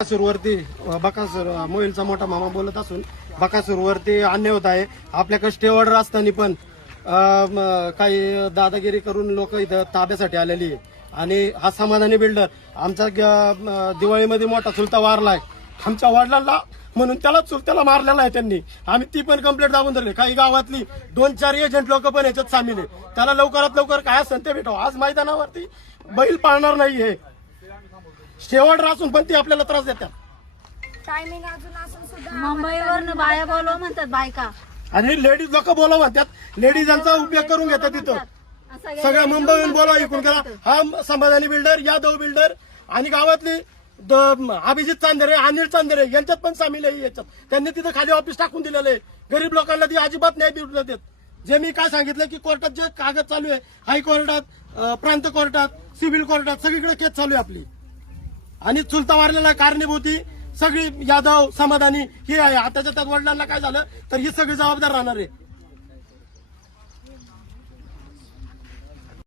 बकासूरवरती बकासूर मोहिलचा मोठा मामा बोलत असून बकासूरवरती अन्याय होत आहे. आपल्याकडे स्टे ऑर्डर असताना पण काही दादागिरी करून लोक इथं ताब्यासाठी आलेली आहे. आणि हा समाधानी बिल्डर आमचा दिवाळीमध्ये मोठा चुलता वारलाय आमच्या वडिलांना, म्हणून त्याला चुलत्याला मारलेला आहे त्यांनी. आम्ही ती पण कंप्लेंट दाबून धरली. काही गावातली 2-4 एजंट लोक पण याच्यात सामील आहे. त्याला लवकरात लवकर काय असेल ते भेटावं. आज मैदानावरती बैल पाळणार नाहीये, शेवट असून पण ती आपल्याला त्रास देतात. टायमिंग अजून असून सुद्धा मुंबईवरनं बाया बोलव म्हणतात बायका, आणि लेडीज लोक बोलावं म्हणतात. लेडीजांचा उपयोग करून घेतात तिथं. सगळ्या मुंबईहून बोलावं ऐकून करा. हा समाधानी बिल्डर, यादव बिल्डर आणि गावातली अभिजित चांदेरे, अनिल चांदेरे यांच्यात पण सामील आहे याच्यात. त्यांनी तिथं खाली ऑफिस टाकून दिलेलं आहे. गरीब लोकांना ती अजिबात न्याय देऊ देत. जे मी काय सांगितलं की कोर्टात जे कागद चालू आहे, हायकोर्टात, प्रांत कोर्टात, सिव्हिल कोर्टात सगळीकडे केस चालू आहे आपली. आणि चुलता वारलेला कारणीभूती सगळी यादव समाधानी ही आहे. आताच्या त्यात वडिलांना काय झालं तर ही सगळी जबाबदार राहणार आहे.